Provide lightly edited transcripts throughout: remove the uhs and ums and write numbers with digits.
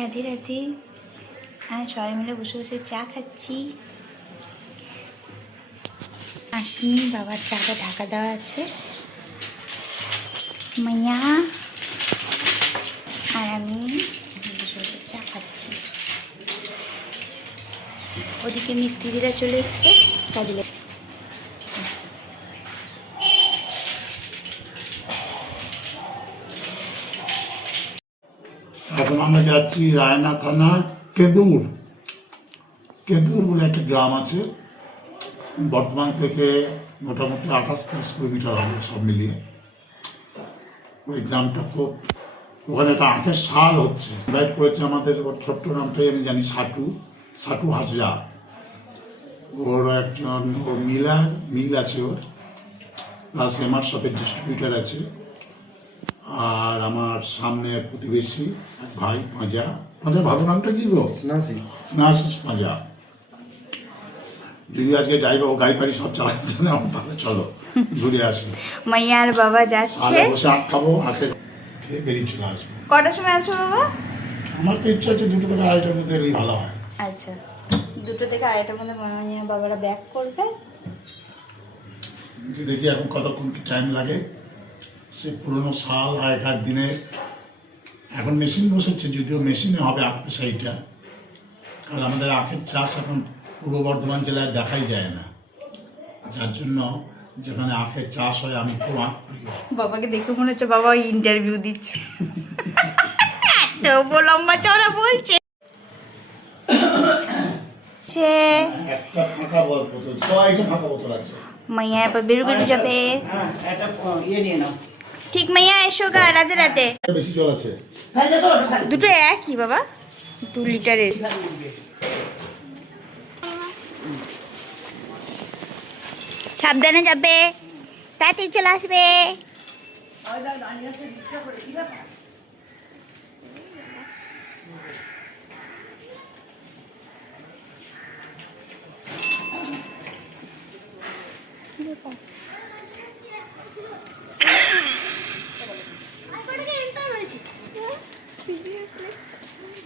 রাধে রাধে। হ্যাঁ, সবাই মিলে বসে বসে চা খাচ্ছি। আসিনি, বাবার চাটা ঢাকা দেওয়া আছে। মাইয়া আর আমি বসে বসে চা খাচ্ছি। ওদিকে মিস্ত্রিরা চলে এসছে কাজে। এখন আমরা যাচ্ছি রায়না থানা কেদুর বলে একটা গ্রাম আছে, বর্ধমান থেকে মোটামুটি 28-30 কিলোমিটার হবে সব মিলিয়ে। ওই গ্রামটা খুব, ওখানে একটা আখের শাল হচ্ছে। ইনভাইট করেছে আমাদের, ওর ছোট্ট নামটাই আমি জানি, সাটু হাজরা। ওর একজন ওর মিল আছে, ওর প্লাস এমআর শপের ডিস্ট্রিবিউটার আছে। আর আমার সামনে প্রতিবেশী ভাই পাঁজা ভালো নামটা কি গো? স্নাসিস পাঁজা। যদি আজকে ড্রাইভার ও গাড়ি ফাড়ি সব চালাচ্ছে না, তাহলে চলো ঘুরে আসি। মাইয়ার বাবা যাচ্ছে, বসে আখ খাবো, আখের খেয়ে বেরিয়ে চলে আসবো। কটার সময় আসবো বাবা? আমার তো ইচ্ছা আছে 2টো থেকে 2:30টার মধ্যে এলেই ভালো হয়। আচ্ছা, 2টো থেকে 2:30টার মধ্যে মাইয়া বাবারা ব্যাক করবে। দেখি এখন কতক্ষণ কি টাইম লাগে। সে পুরোনো শাল আগেকার দিনে, এখন মেশিন বসেছে, যদিও মেশিনে হবে আখ পেশাইটা। কারণ আমাদের আখের চাষ এখন পূর্ব বর্ধমান জেলায় দেখাই যায় না, যার জন্য যেখানে আখের চাষ হয় আমি খুব আখ প্রিয়। বাবাকে দেখে মনে হচ্ছে বাবা ইন্টারভিউ দিচ্ছে, এত লম্বা চওড়া বলছে। একটা ফাঁকা বোতল, সবাইটা ফাঁকা বোতল আছে। মাইয়া এবার বেরো যাবে। ঠিক মাইয়া, এসো গা, রাতে রাতে। বেশি জল আছে, 2টো একই বাবা, 2 লিটারের। সাবধানে যাবে, তাড়াতাড়ি চলে আসবে।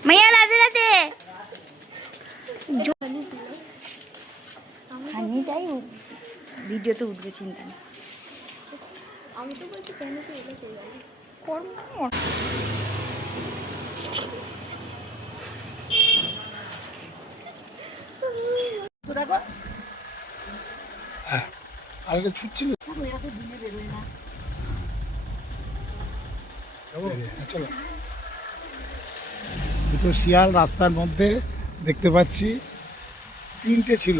মাইয়া রাতে রাতে হানিটাই ভিডিওতে উঠবে, চিন্তা নেই। আমি তো বলছি কেন তো এটা করে গেল দেখো আর এটা ছুটছিল। চলো, 2টো শিয়াল রাস্তার মধ্যে দেখতে পাচ্ছি, 3টে ছিল।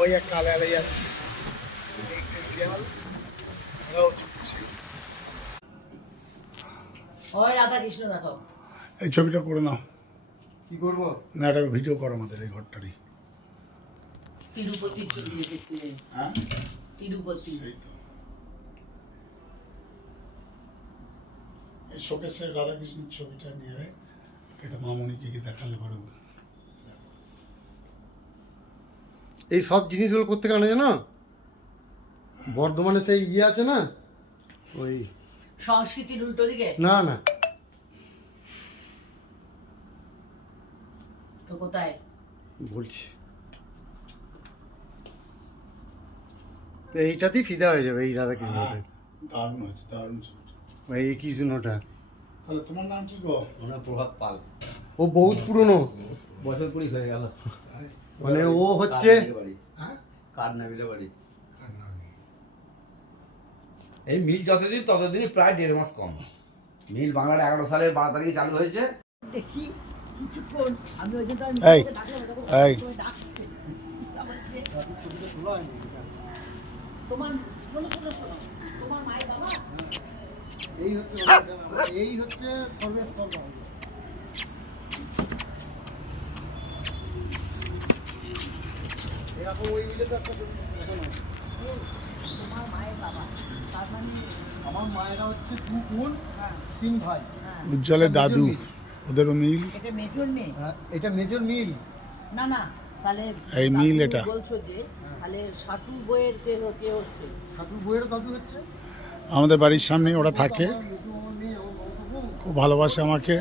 ওই একটা আলে আলে যাচ্ছে, 3টে শিয়াল, ওরাও ছুটছে। এই ছবিটা করে নাও। কি করবো না, একটা ভিডিও করো আমাদের এই ঘরটারই। তিরুপতির ছবি রেখেছিলেন। হ্যাঁ, তিরুপতি। সেই তো। এই শোকেসের রাধাকৃষ্ণের ছবিটা নিয়ে এটা মামনিকে গিয়ে দেখালে পারো। এই সব জিনিসগুলো করতে আনা জানো, বর্ধমানে সেই আছে না, ওই সংস্কৃতির উল্টো দিকে। না না, তো কোথায় বলছি এইটাতেই ফিদা হয়ে যাবে, এই রাধাকৃষ্ণটা। দারুণ হয়েছে, দারুণ ছবিটা। এই কৃষ্ণটা। তাহলে তোমার নাম কি গো? আমরা প্রভাত পাল। ও বহুত পুরনো, বছর 20 হয়ে গেল। মানে ও হচ্ছে হ্যাঁ, কারনাবিলে বাড়ি। কান্নাবি। এই মিল যতদিন ততদিনই প্রায় 1.5 মাস কম। মিল বাংলার 11 সালের 12 তারিখে চালু হয়েছে। দেখি কিছুক্ষণ আমি ওই জন্য এই তোমার শোনো শোনো শোনো, তোমার মায়ের বাবা এই হচ্ছে সর্বেশ্বর বাবা। এরকম ওই মিলে তো একটা তোমার মায়ের বাবা, তার মানে আমার মায়েরা হচ্ছে 2 বোন 3 ভাই। উজ্জ্বলের দাদু, ওদেরও মিল। এটা মেজর মেয়ে। এটা মেজর মিল। না না, তাহলে এই মিল এটা বলছো যে তাহলে সাটু বইয়ের কে হচ্ছে? সাটু বইয়ের দাদু হচ্ছে আমাদের বাড়ির সামনে ওরা থাকে। খুব ভালোবাসে আমাকে।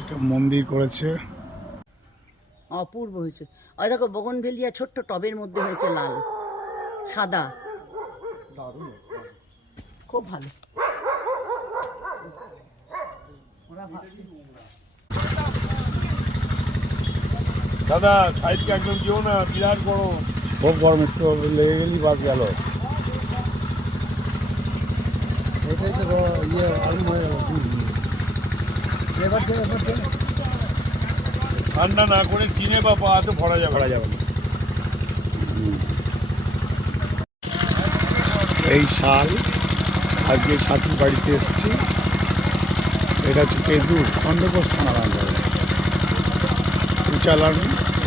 একটা মন্দির করেছে। অপূর্ব হয়েছে। ওই দেখো বগনভেলিয়া ছোট্ট টবের মধ্যে হয়েছে লাল সাদা, খুব ভালো। দাদা সাইডকে একদম যেও না, বিরাট গরম। খুব গরম, একটু লেগে গেলেই বাস গেল। এটাই তো ইয়ে আলু হয়ে গেল। এবার দে, এবার দে। ঠান্ডা না করে চিনে বা পাতে ভরা যাবে না। এই সাল আজকে সাথীর বাড়িতে এসেছি। এটা হচ্ছে কেদুর খণ্ডঘোষ থানার আন্ডারে।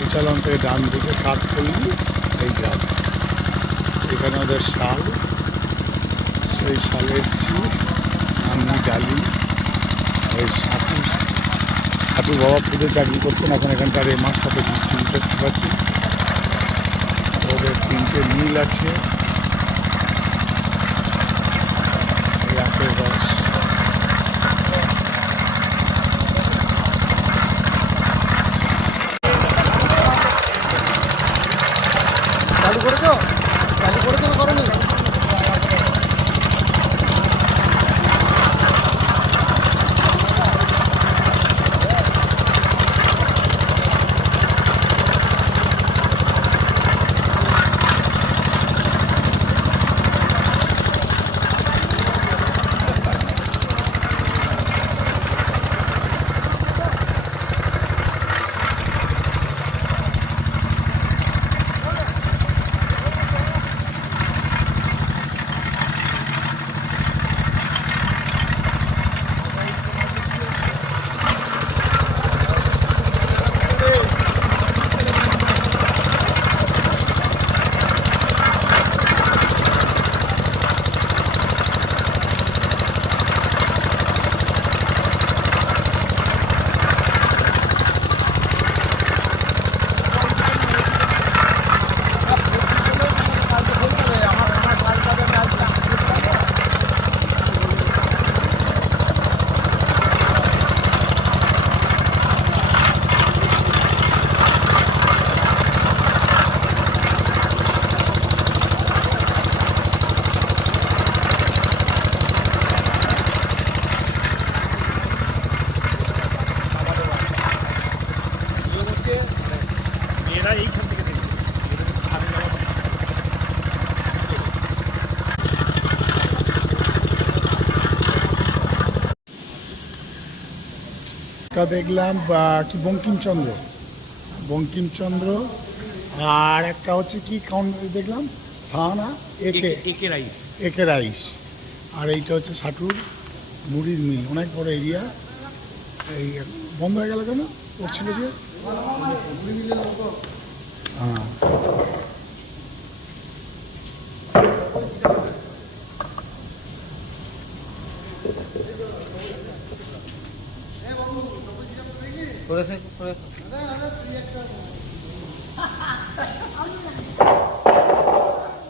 উচালন থেকে ডান দিকে কাঠপল্লী এই গ্রাম। এখানে ওদের শাল, সেই শালে এসেছি আমি, ডালি, ওই সাধু বাবা পুজো চাকরি করতেন, এখন এখানকার এমার সাথে ডিস্ট্রিবিউটার আছে। ওদের 3টে মিল আছে। এই আখের রস, চালু করেছো? চালু করেছো না করনি? মেয়েরা এইখান থেকে দেখবে। এটা দেখলাম কি বঙ্কিমচন্দ্র, আর একটা হচ্ছে কি কাউন্টার দেখলাম সাহানা একে রাইস, আর এইটা হচ্ছে সাটুর মুড়ির মিল। অনেক বড় এরিয়া। এই বন্ধ হয়ে গেল কেন? করছিল যে হ্যাঁ।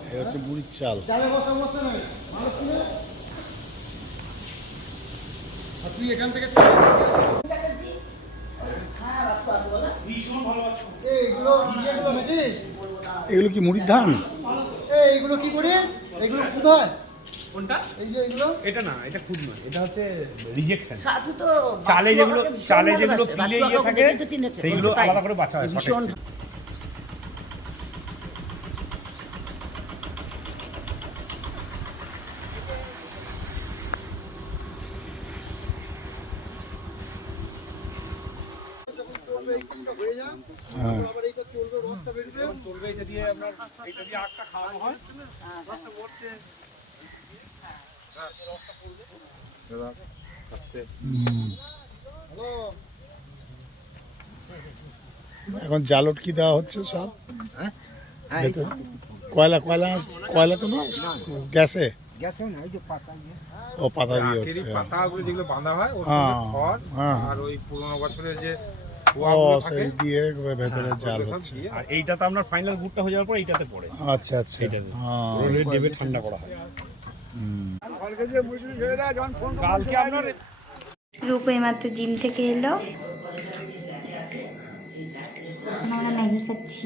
এটা হচ্ছে মুড়ির চাল। তুই এখান থেকে এগুলো কি মুড়ির ধান? এইগুলো কি করিস? এগুলো খুদ হয় কোনটা? এই যে এগুলো এটা না, এটা খুদ নয়, এটা হচ্ছে রিজেকশন। সাধু তো চালে যেগুলো পিলে ইয়ে থাকে চিনেছে, সেইগুলো তাই। আলাদা করে বাছা হয়। ভীষণ হ্যাঁ। চলবে এটা দিয়ে আপনার, এটা দিয়ে আটটা খাওয়ানো হয়। রসটা মরছে। হুম। হ্যালো এখন জালট কি দেওয়া হচ্ছে সব ভেতরে? কয়লা কয়লা কয়লা তো না, গ্যাসে? ও পাতা দিয়ে হচ্ছে। পাতাগুলো যেগুলো বাঁধা হয় ওর হ্যাঁ, সঙ্গে খড় হ্যাঁ। আর ওই পুরোনো বছরের যে ও খোয়াগুলো থাকে, সেই দিয়ে ভেতরে জাল ওগুলো সব হচ্ছে। দিয়ে আর এইটাতে আপনার ফাইনাল গুড়টা হয়ে যাওয়ার পর এইটাতে পড়ে আচ্ছা আচ্ছা, এইটাতে। হ্যাঁ। ওটা ডেবে ঠান্ডা করা হয়। কালকে আপনার রূপ এইমাত্র জিম থেকে এলো, আমরা ম্যাগি খাচ্ছি।